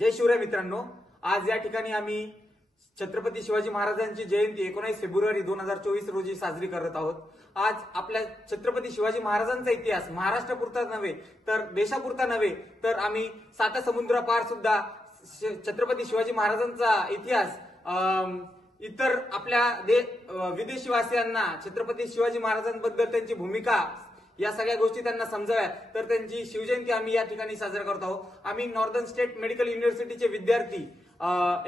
जय शिवराय मित्रांनो, आज या ठिकाणी आम्ही छत्रपती शिवाजी महाराजांची जयंती 19 फेब्रुवारी 2024 रोजी साजरी करत आहोत। आज आपल्या छत्रपती शिवाजी महाराजांचा इतिहास महाराष्ट्रापुरता नव्हे तर देशापुरता नव्हे तर आम्ही साता समुद्रापार सुद्धा छत्रपती शिवाजी महाराजांचा इतिहास इतर आपल्या विदेशी वासियांना छत्रपती शिवाजी महाराजांबद्दल त्यांची भूमिका या सगळ्या गोष्टी त्यांना समजाव्या तर त्यांची शिवजयंती आम्ही या ठिकाणी साजरा करत आहोत। आम्ही नॉर्दर्न स्टेट मेडिकल युनिव्हर्सिटीचे विद्यार्थी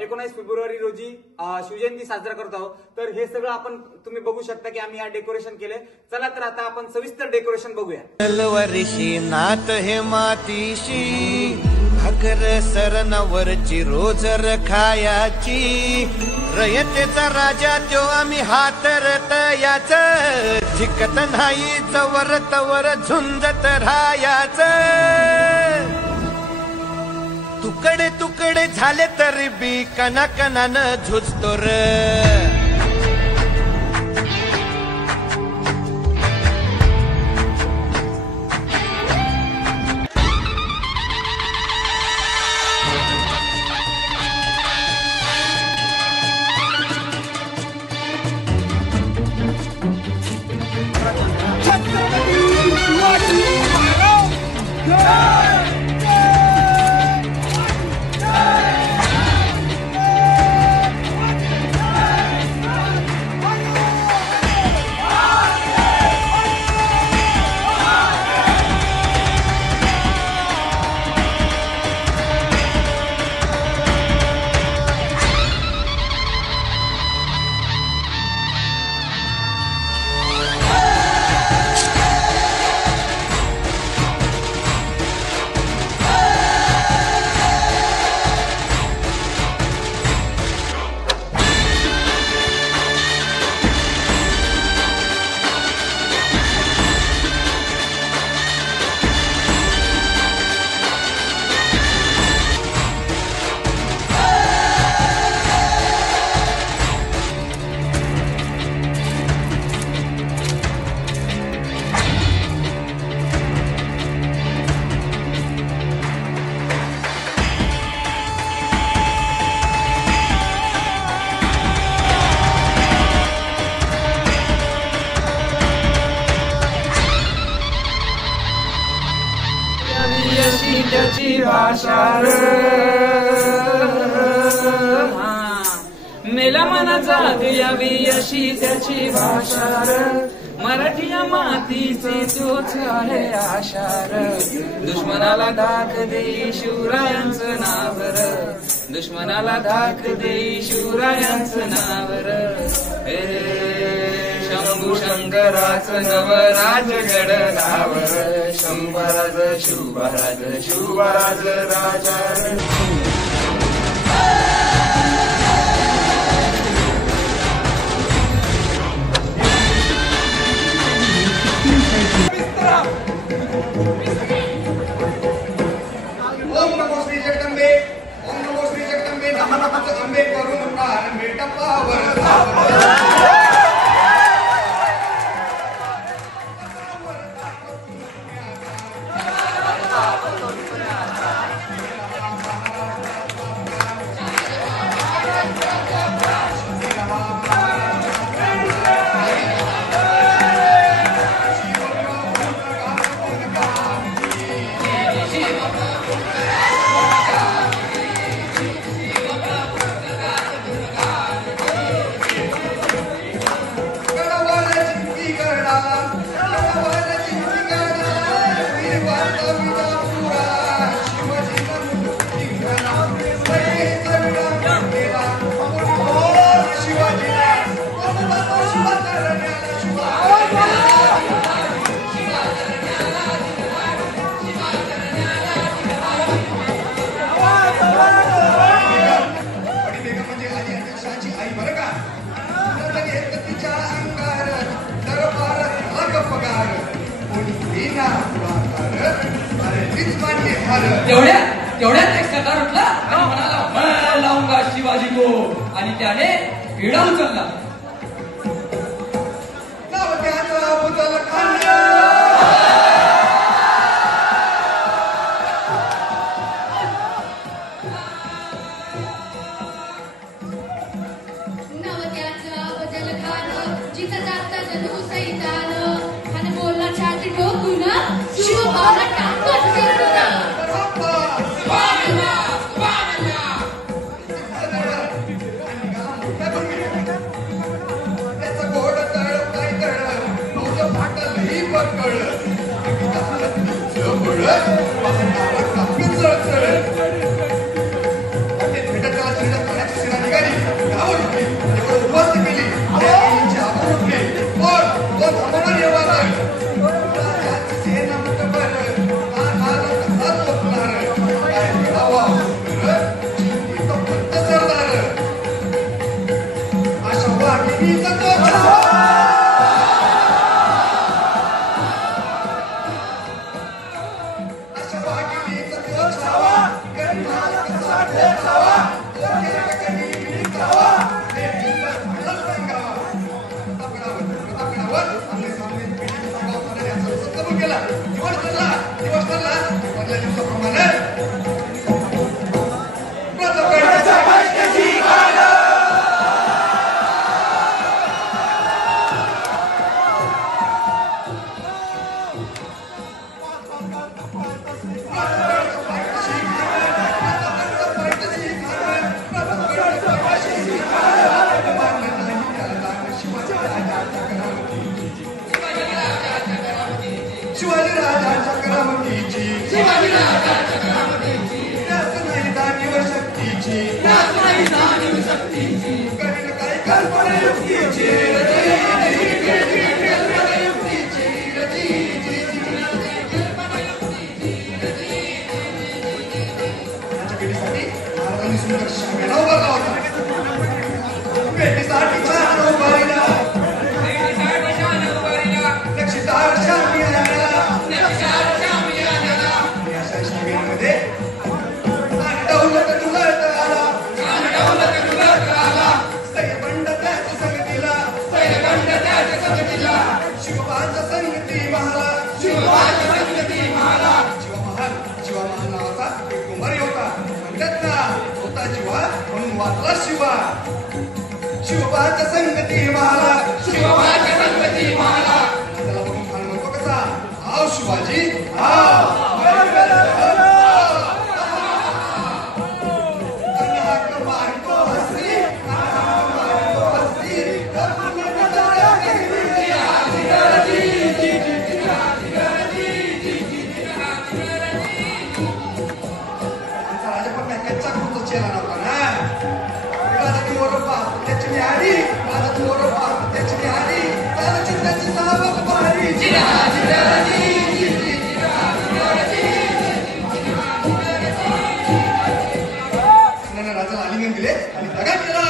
19 फेब्रुवारी रोजी शिवजयंती साजरा करत आहोत। तर हे सगळं आपण तुम्ही बघू शकता की आम्ही या डेकोरेशन केले। चला तर आता आपण सविस्तर डेकोरेशन बघूया। तलवारीशी नात हे मातीशी भाकर सरणावरची रोजर खायाची रयतेचा राजा त्यो आम्ही हातरत याच झिकत नाही जवर तवर झुंजत राहायाच तुकडे तुकडे झाले तरी बी कणाकणानं झुजतो र त्याची भाषा मेला मनाचा यावी अशी त्याची भाषा मराठी मातीची तोच आहे आशार दुश्मनाला धाक देई शिवरायांचं नावर दुश्मनाला धाक देई शिवरायांचं नावर शंभू शंकराचं नवराज गडनावर शंभराज शिवराज शिवराज राजा ओम नमो श्री जगदंबे नमः अंबे करून प्राण मेटपावर तेवढ्यात एक सकार उठला आणि म्हणाला मैं लावूंगा शिवाजी को आणि त्याने विडा उचलला तू सैतान आणि बोलला छाती ठोकून शिवभावना टाकत फिरून त्याचं गोड तळ काय तळ नव्हतं फाटलंही पण कळलं शिवाजी राजाच्या करामतीची त्यात नाही जाणीव शक्तीची कठीण काही कल्पना युक्तीची भेटीसाठी महाराजांनी सुंदर शामेला उभारला होता भेटीसाठी छान उभारला लक्षितार शामी शिवबाच्या संगती महाराज शिवा महाल नावाचा एक कुंभारी होता म्हणतात ना होता जीवा म्हणून वाचला शिवा शिवबाच्या संगती महाराज त्याला बघून फार म्हणतो कसा आव शिवाजी आव राजाला आलिंगन दिले आणि दगा केला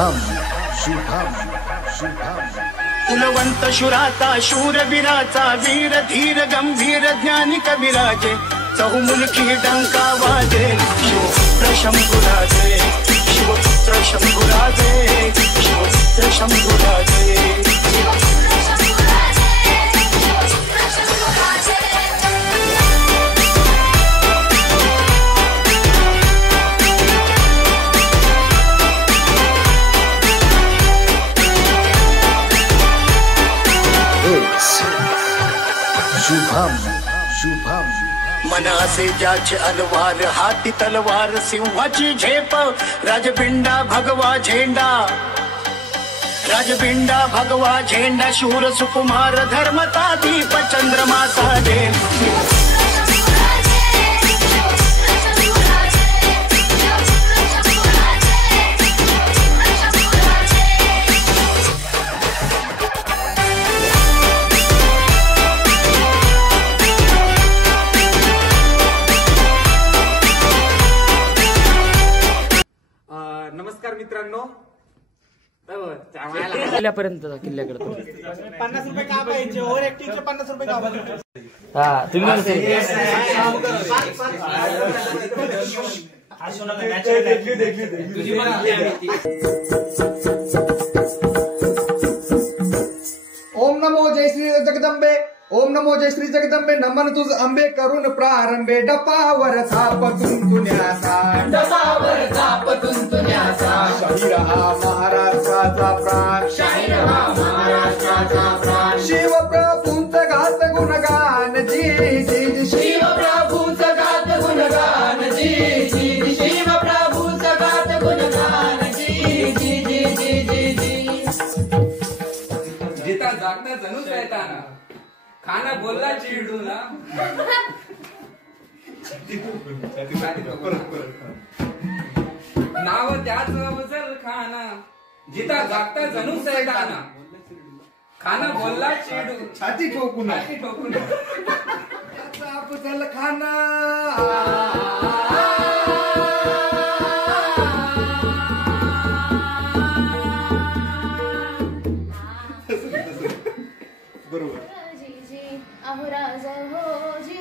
शुभम शुभम शुभम कुलवंत शुराचा शूरवीराचा वीर धीर गंभीर ज्ञानी कविराजे चहुमुलकी डंका वाजे शिवपुत्र शंभुराजे शिवपुत्र शंभुराजे शिवपुत्र शंभुराजे शुभम शुभम मनासे ज्याचे अलवार हाती तलवार सिंहाची झेप राजबिंडा भगवा झेंडा राजबिंडा भगवा झेंडा शूर सुकुमार धर्मता दीप चंद्रमा साजे नमस्कार मित्रांनो. किल्ल्यापर्यंत किल्ल्याकडे 50 रुपये का पाहिजे ओव्हर ऍक्टिंगचे 50 रुपये का हा तुम्ही ओम नमो जय श्री जगदंबे ओम नमो जय श्री जगदंबे नमन तुझ अंबे करून प्रारंभे डपावर थापतून तुन्यासा शाहीर हा महाराष्ट्राचा प्राण शिव प्रभूंच घात गुणगान जी जी जी शिव प्रभूंच घात गुणगान जी जी जी शिव प्रभूंच घात गुणगान जी जी जी जी जी जी जिता जागता जणूच येताना खाना बोलला चिडूला नाव त्याच अफजल खाना जिता जागता जणू सैताना खाना बोलला चिडू छाती ठोकून छाती ठोकून अफजल खाना जी जी अहो राजा हो जी